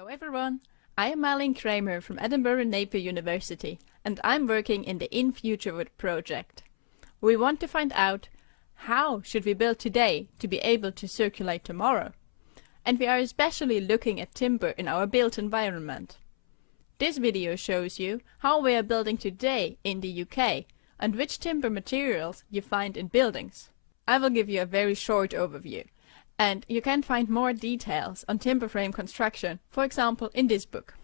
Hello everyone, I am Marlene Cramer from Edinburgh Napier University and I'm working in the In Future Wood project. We want to find out how should we build today to be able to circulate tomorrow. And we are especially looking at timber in our built environment. This video shows you how we are building today in the UK and which timber materials you find in buildings. I will give you a very short overview. And you can find more details on timber frame construction, for example in this book.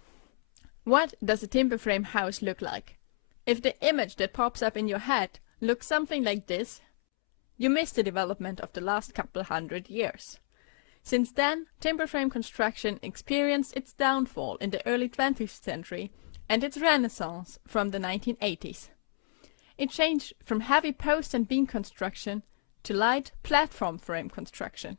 What does a timber frame house look like? If the image that pops up in your head looks something like this, you missed the development of the last couple hundred years. Since then, timber frame construction experienced its downfall in the early 20th century and its renaissance from the 1980s. It changed from heavy post and beam construction to light platform frame construction.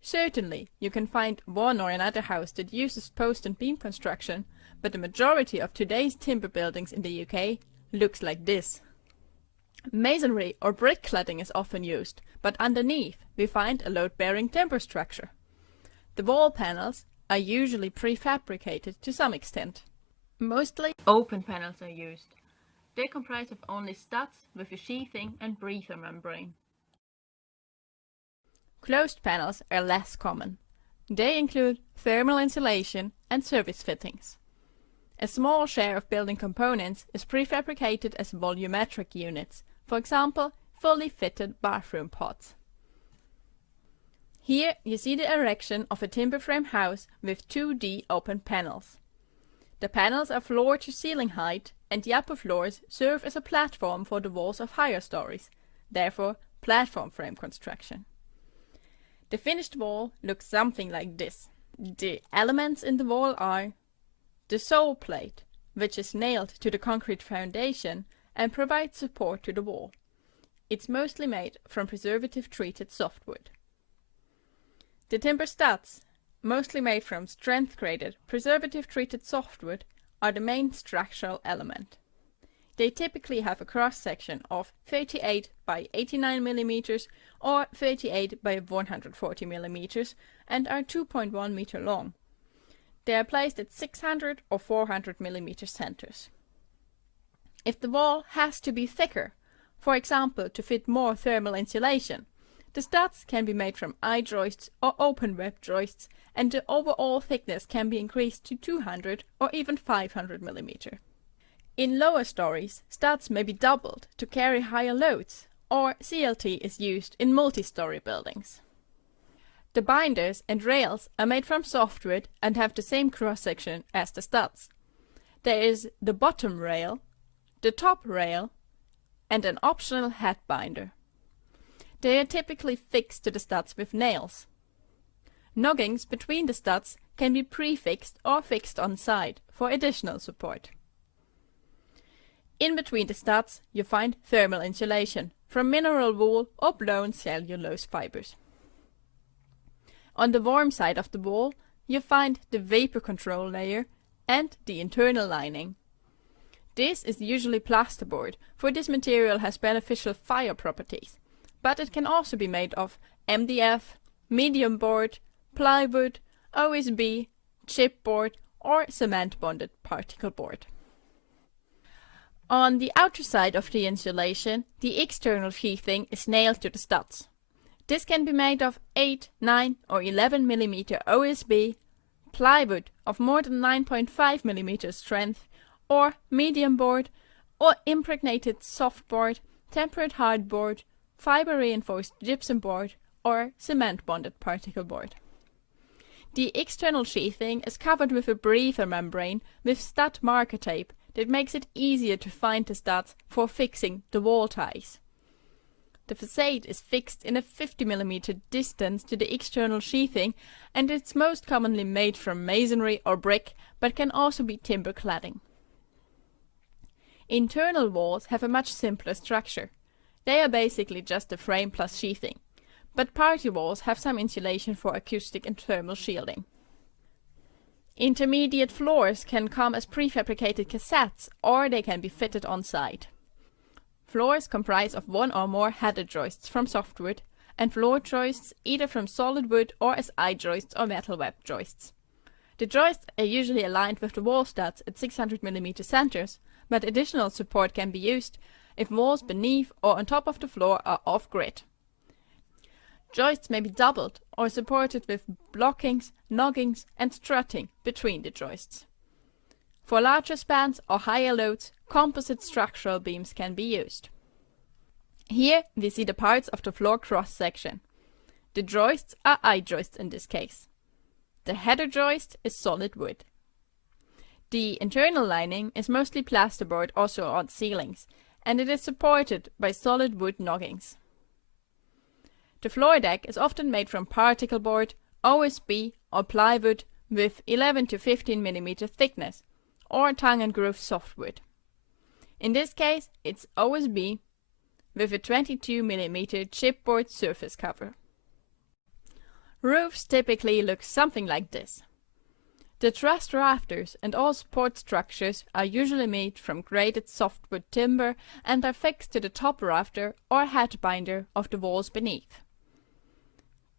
Certainly, you can find one or another house that uses post and beam construction, but the majority of today's timber buildings in the UK looks like this. Masonry or brick cladding is often used, but underneath we find a load-bearing timber structure. The wall panels are usually prefabricated to some extent. Mostly open panels are used. They comprise of only studs with a sheathing and breather membrane. Closed panels are less common. They include thermal insulation and service fittings. A small share of building components is prefabricated as volumetric units, for example, fully fitted bathroom pods. Here you see the erection of a timber frame house with 2D open panels. The panels are floor to ceiling height and the upper floors serve as a platform for the walls of higher stories, therefore platform frame construction. The finished wall looks something like this. The elements in the wall are the sole plate, which is nailed to the concrete foundation and provides support to the wall. It's mostly made from preservative-treated softwood. The timber studs, mostly made from strength-graded, preservative-treated softwood, are the main structural element. They typically have a cross-section of 38 by 89 mm or 38 by 140 mm and are 2.1 meter long. They are placed at 600 or 400 mm centers. If the wall has to be thicker, for example to fit more thermal insulation, the studs can be made from I-joists or open web joists and the overall thickness can be increased to 200 or even 500 mm. In lower stories, studs may be doubled to carry higher loads, or CLT is used in multi-story buildings. The binders and rails are made from softwood and have the same cross-section as the studs. There is the bottom rail, the top rail, and an optional head binder. They are typically fixed to the studs with nails. Noggings between the studs can be prefixed or fixed on side for additional support. In between the studs you find thermal insulation from mineral wool or blown cellulose fibers. On the warm side of the wall you find the vapor control layer and the internal lining. This is usually plasterboard, for this material has beneficial fire properties, but it can also be made of MDF, medium board, plywood, OSB, chipboard or cement bonded particle board. On the outer side of the insulation, the external sheathing is nailed to the studs. This can be made of 8, 9 or 11 mm OSB, plywood of more than 9.5 mm strength, or medium board, or impregnated softboard, tempered hardboard, fiber reinforced gypsum board, or cement bonded particle board. The external sheathing is covered with a breather membrane with stud marker tape that makes it easier to find the studs for fixing the wall ties. The facade is fixed in a 50 mm distance to the external sheathing and it's most commonly made from masonry or brick, but can also be timber cladding. Internal walls have a much simpler structure. They are basically just a frame plus sheathing, but party walls have some insulation for acoustic and thermal shielding. Intermediate floors can come as prefabricated cassettes or they can be fitted on site. Floors comprise of one or more header joists from softwood and floor joists either from solid wood or as I-joists or metal web joists. The joists are usually aligned with the wall studs at 600 mm centers, but additional support can be used if walls beneath or on top of the floor are off-grid. Joists may be doubled or supported with blockings, noggings and strutting between the joists. For larger spans or higher loads, composite structural beams can be used. Here we see the parts of the floor cross-section. The joists are I-joists in this case. The header joist is solid wood. The internal lining is mostly plasterboard, also on ceilings, and it is supported by solid wood noggings. The floor deck is often made from particle board, OSB or plywood with 11 to 15 mm thickness, or tongue and groove softwood. In this case it's OSB with a 22 mm chipboard surface cover. Roofs typically look something like this. The trussed rafters and all support structures are usually made from graded softwood timber and are fixed to the top rafter or head binder of the walls beneath.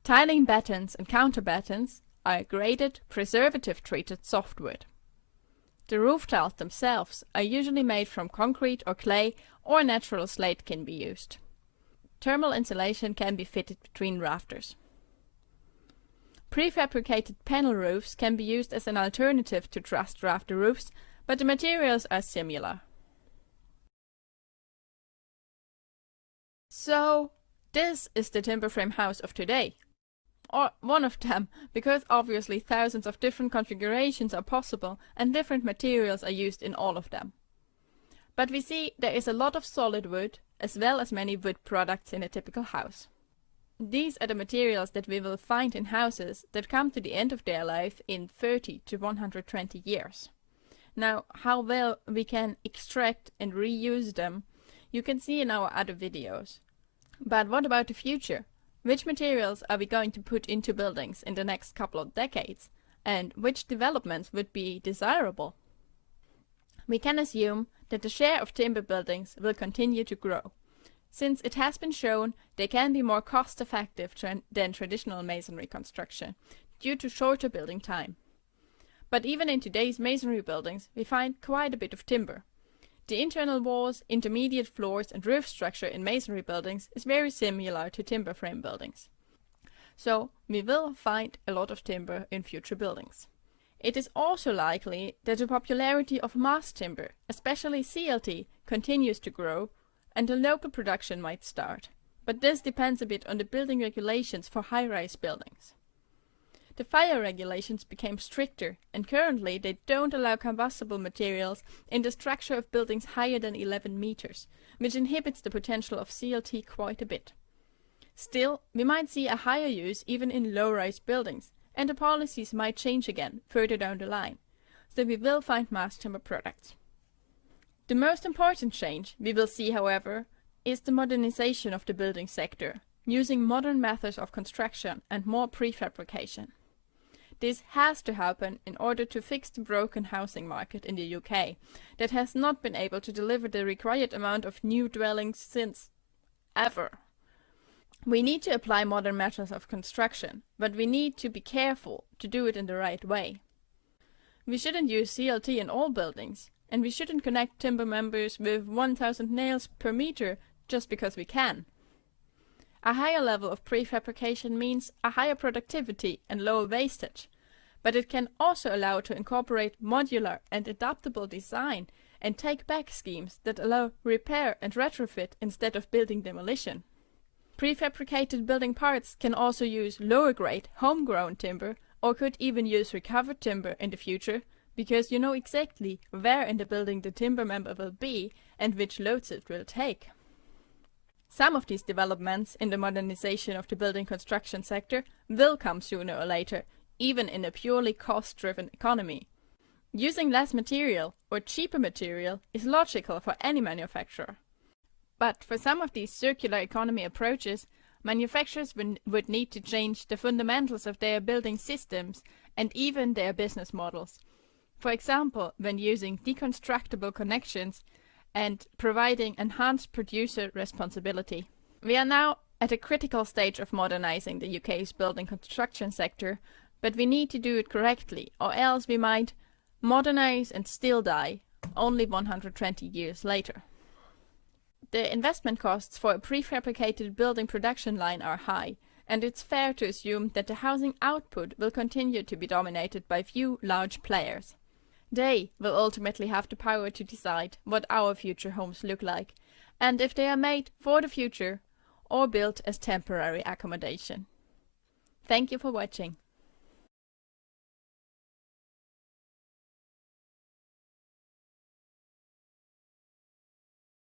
Tiling battens and counterbattens are graded, preservative-treated softwood. The roof tiles themselves are usually made from concrete or clay, or natural slate can be used. Thermal insulation can be fitted between rafters. Prefabricated panel roofs can be used as an alternative to trussed rafter roofs, but the materials are similar. So, this is the timber frame house of today. Or one of them, because obviously thousands of different configurations are possible and different materials are used in all of them. But we see there is a lot of solid wood, as well as many wood products in a typical house. These are the materials that we will find in houses that come to the end of their life in 30 to 120 years. Now, how well we can extract and reuse them, you can see in our other videos. But what about the future? Which materials are we going to put into buildings in the next couple of decades? And which developments would be desirable? We can assume that the share of timber buildings will continue to grow, since it has been shown they can be more cost-effective than traditional masonry construction, due to shorter building time. But even in today's masonry buildings, we find quite a bit of timber. The internal walls, intermediate floors and roof structure in masonry buildings is very similar to timber frame buildings. So we will find a lot of timber in future buildings. It is also likely that the popularity of mass timber, especially CLT, continues to grow and a local production might start. But this depends a bit on the building regulations for high-rise buildings. The fire regulations became stricter, and currently they don't allow combustible materials in the structure of buildings higher than 11 meters, which inhibits the potential of CLT quite a bit. Still, we might see a higher use even in low-rise buildings, and the policies might change again further down the line, so we will find mass timber products. The most important change we will see, however, is the modernization of the building sector, using modern methods of construction and more prefabrication. This has to happen in order to fix the broken housing market in the UK that has not been able to deliver the required amount of new dwellings since ever. We need to apply modern methods of construction, but we need to be careful to do it in the right way. We shouldn't use CLT in all buildings, and we shouldn't connect timber members with 1000 nails per meter just because we can. A higher level of prefabrication means a higher productivity and lower wastage, but it can also allow to incorporate modular and adaptable design and take-back schemes that allow repair and retrofit instead of building demolition. Prefabricated building parts can also use lower-grade, homegrown timber, or could even use recovered timber in the future, because you know exactly where in the building the timber member will be and which loads it will take. Some of these developments in the modernization of the building construction sector will come sooner or later, even in a purely cost-driven economy. Using less material or cheaper material is logical for any manufacturer. But for some of these circular economy approaches, manufacturers would need to change the fundamentals of their building systems and even their business models. For example, when using deconstructible connections and providing enhanced producer responsibility. We are now at a critical stage of modernizing the UK's building construction sector But we need to do it correctly, or else we might modernize and still die, only 120 years later. The investment costs for a prefabricated building production line are high, and it's fair to assume that the housing output will continue to be dominated by few large players. They will ultimately have the power to decide what our future homes look like, and if they are made for the future or built as temporary accommodation. Thank you for watching.